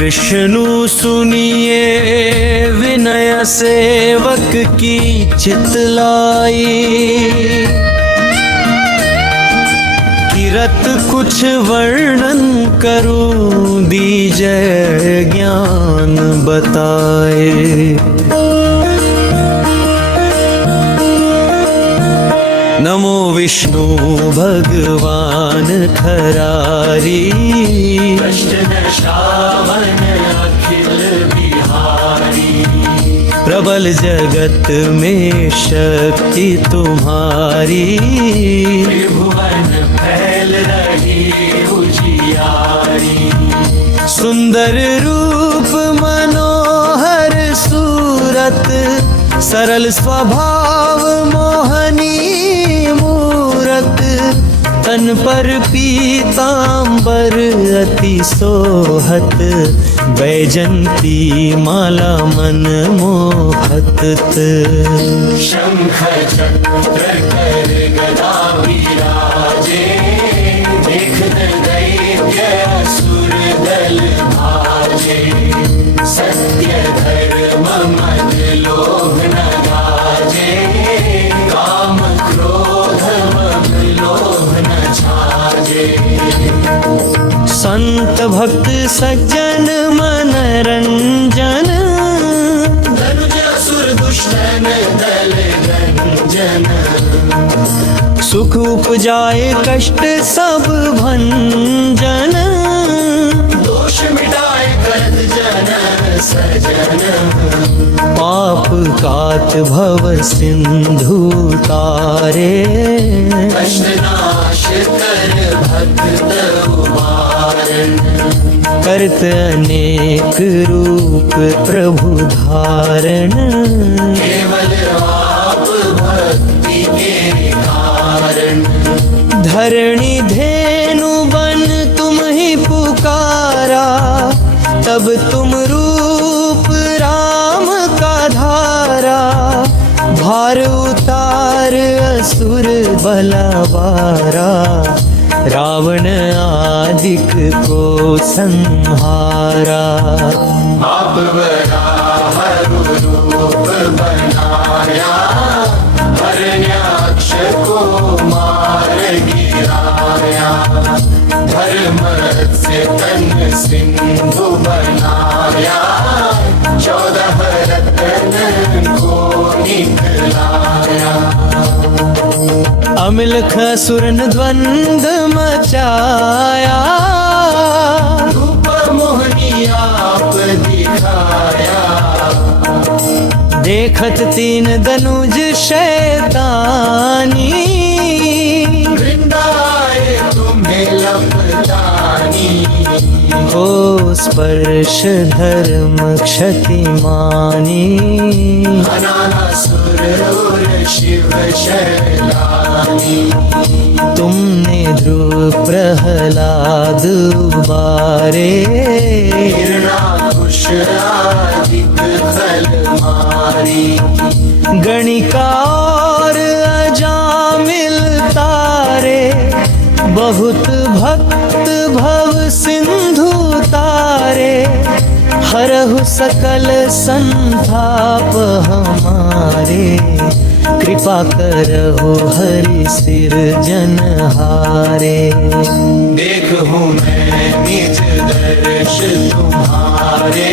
विष्णु सुनिए विनय सेवक की चितलाई, किरत कुछ वर्णन करूं दीजय ज्ञान बताए। नमो विष्णु भगवान खरारी, कृष्ण श्रावण अखिल बिहारी। प्रबल जगत में शक्ति तुम्हारी, त्रिभुवन फैल रही उजियारी। सुंदर रूप मनोहर सूरत, सरल स्वभाव मोहनी मूरत। तन पर पीतांबर अति सोहत, बैजंती माला मन मोहत। शंख चक्र कर गदा विराजे, देखत दैत्य असुर दल भाजे। सत्य धर्म मद लोभ न गाजे, काम क्रोध मद लोभ न छाजे। संत भक्त सज्जन मनरंजन, धनुज असुर दुष्टन दल गंजन। सुख उपजाए कष्ट सब भंजन। दोष मिटाए करत जन सजन। पाप काट भव सिंधु तारे, कष्ट नाश कर भक्त उबारन। करत अनेक रूप प्रभु धारण। केवल आप भक्ति के कारण। धरणी धेनु बन तुम ही पुकारा, तब तुम रूप राम का धारा। भार उतार असुर बलवारा, रावण आदिक को संहारा। आप वराह रूप बनाया, हरण्याक्ष को मार गिराया। धर्म से तन सिंधु बनाया, 14 रत्न को निकलाया। अमिल खसुरन द्वंद मचाया, रूप मोहनी आप दिखाया। देखत तीन दनुज शैतानी, वृंदाए तुम्हें लपटानी। हो स्पर्श धर्म क्षति मानी। अनासुर और शिव शैलानी। तुमने ध्रुव प्रहलाद उबारे, हिरणाकुश आदिक खल मारी। गणिका और अजामिल तारे। बहुत भक्त भव सिंधु तारे, हरहु सकल संताप हमारे। कृपा करहु हरि सिरजनहारे। देखूं मैं निज दर्श तुम्हारे,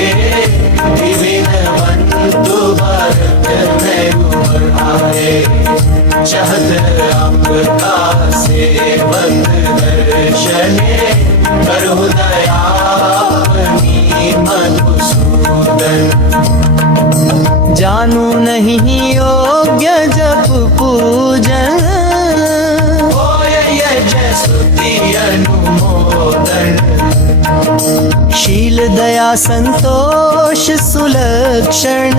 विविधवंतु भरत में उभारे। चाहत आपका सेवक दर्शने, करहु दया अपनी मधुसूदन। जानू नहीं योग्य जप पूजन, होय यज स्तुति अनुमोदन। शील दया संतोष सुलक्षण।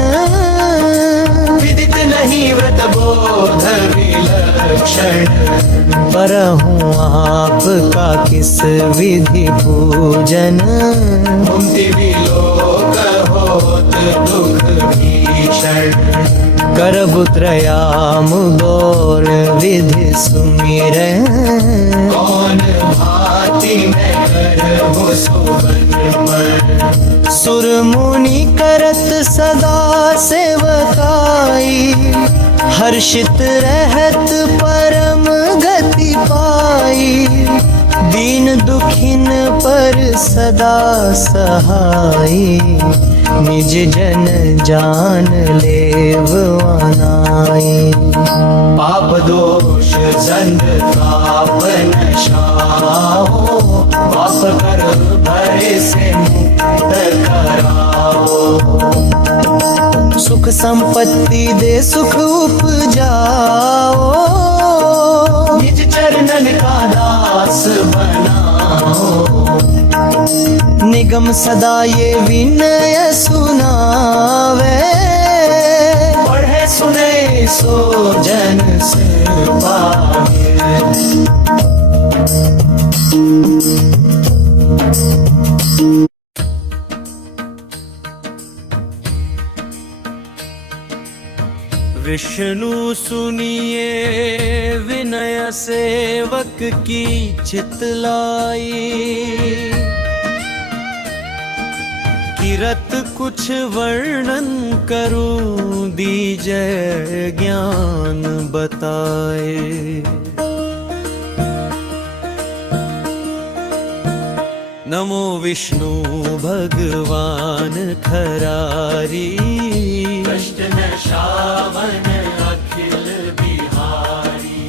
विदित नहीं व्रत बोध विलक्षण। परहूँ आपका किस विधि पूजन। मुक्ति विलोक होत दुख भीषण। करबु त्रयाम गौर विधि सुमिरन। कौन भांति मैं करहु सुबन मन। सुर मुनि करत सदा सेवकाई, हर्षित रहत परम गति पाई। दीन दुखिन पर सदा सहाई, निज जन जान लेव अनाई। पाप दोष दंड तापन शाहो, पाप कर भरे से मुक्त कराओ। सुख संपत्ति दे सुख उपजाओ, निज चरणन का दास बनाओ। निगम सदा ये विनय सुनावे, पढ़े सुने सो जन से पावे। विष्णु सुनिए विनय सेवक की चितलाई, किरत कुछ वर्णन करूं दीजय ज्ञान बताए। नमो विष्णु भगवान खरारी, कष्ट नशावन अखिल बिहारी।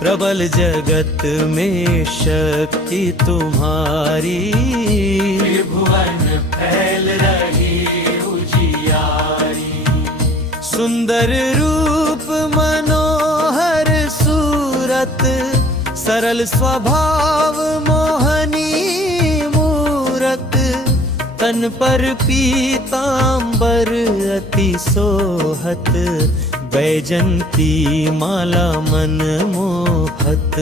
प्रबल जगत में शक्ति तुम्हारी, त्रिभुवन फैल रही उजियारी। सुंदर रूप मनोहर सूरत, सरल स्वभाव मोहनी मूरत। तन पर पीतांबर अति सोहत, बैजंती माला मन मोहत।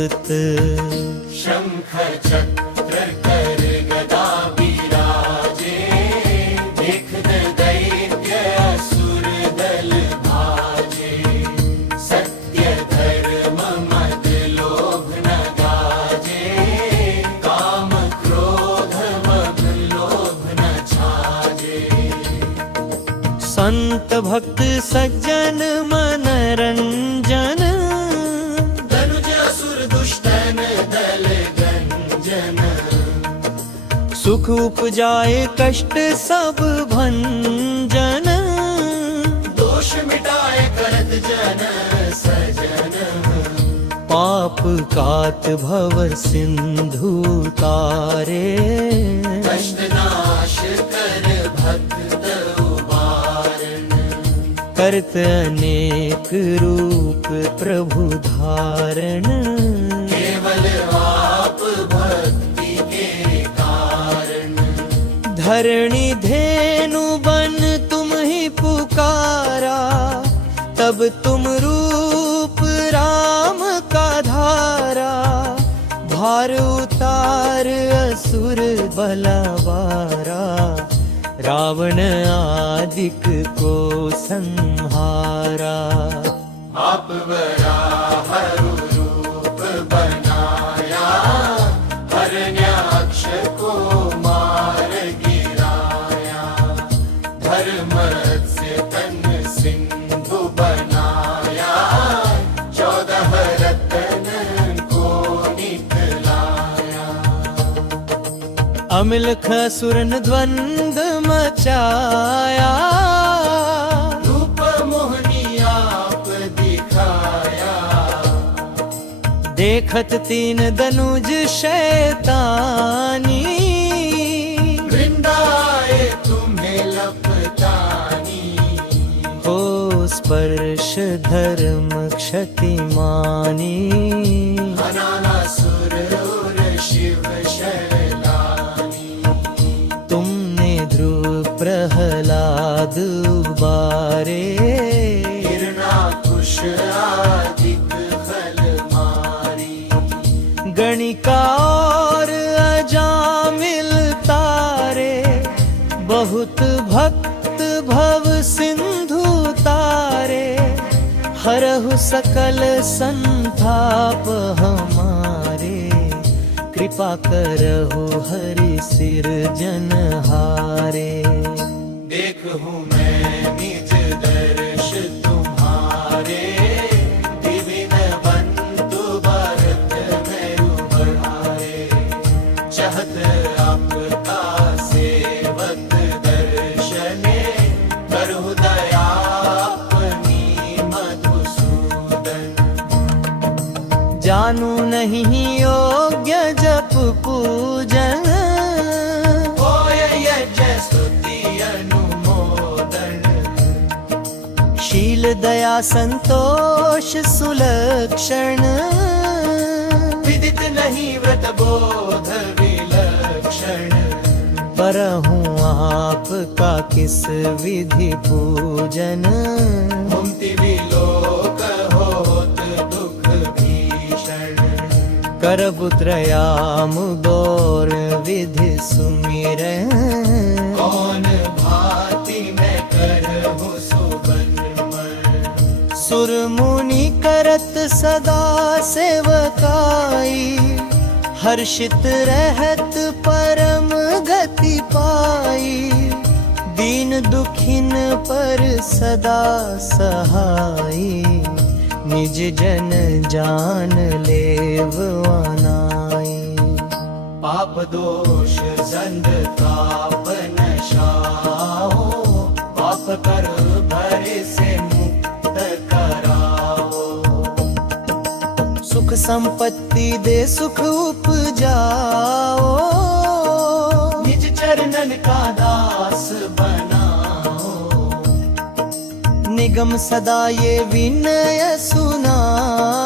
शंख चक्र कर गदा विराजे, देखत दैत्य असुर दल भाजे। सत्य धर्म मद लोभ न गाजे, काम क्रोध मद लोभ न छाजे। संत भक्त सज्जन मनरंजन, धनुज असुर दुष्टन दल गंजन। सुख उपजाए कष्ट सब भंजन। दोष मिटाए करत जन सजन। पाप कात भव सिंधु तारे, कष्ट नाश कर भक्त उबारन। करत अनेक रूप प्रभु धारण। केवल आप भक्ति के कारण। धरणी धेनु बन तुम ही पुकारा, तब तुम रूप राम का धारा। भार उतार असुर बलवारा, रावण आदिक को संहारा। आप वराह रूप बनाया, हरण्याक्ष को मार गिराया। धर्म से तन सिंधु बनाया, 14 रत्न को निकलाया। अमिलख असुरन द्वंद मचाया, रूप मोहनी आप दिखाया। देखत तीन दनुज शैतानी, वृंदाए तुम्हें लपटानी। हो स्पर्श धर्म क्षति मानी। अनासुर और शिव शैलानी। तुमने ध्रुव प्रहलाद उबारे, हिरणाकुश आदिक खल मारी। गणिका और अजामिल तारे, बहुत भक्त भव सिंधु तारे। हरहु सकल संताप हमारे, कृपा कृपा करहु हरि सिरजनहारे। देखूं मैं निज दर्श तुम्हारे, दिविन बंधु भरत मेरु बढ़ारे। चाहत आपका सेवक दर्शने, करहु दया अपनी मधुसूदन। जानू नहीं योग्य जप पूजन, होय यज्ञ स्तुति अनुमोदन। शील दया संतोष सुलक्षण, विदित नहीं व्रत बोध विलक्षण। परहूँ आपका किस विधि पूजन। मुक्ति विलोक होत दुख भीषण। करबु त्रयामुदोर विधि सुमिरन। कौन भांति मैं करहु सुबन। सुर मुनि करत सदा सेवकाई, हर्षित रहत परम गति पाई। दीन दुखिन पर सदा सहाई, निज जन जान लेव अनाई। पाप दोष संग ताप नशाओ, पाप कर भरे से मुक्त कराओ। सुख संपत्ति दे सुख उपजाओ, निज चरणन का दास बनाओ। निगम सदा ये विनय सुनाओ।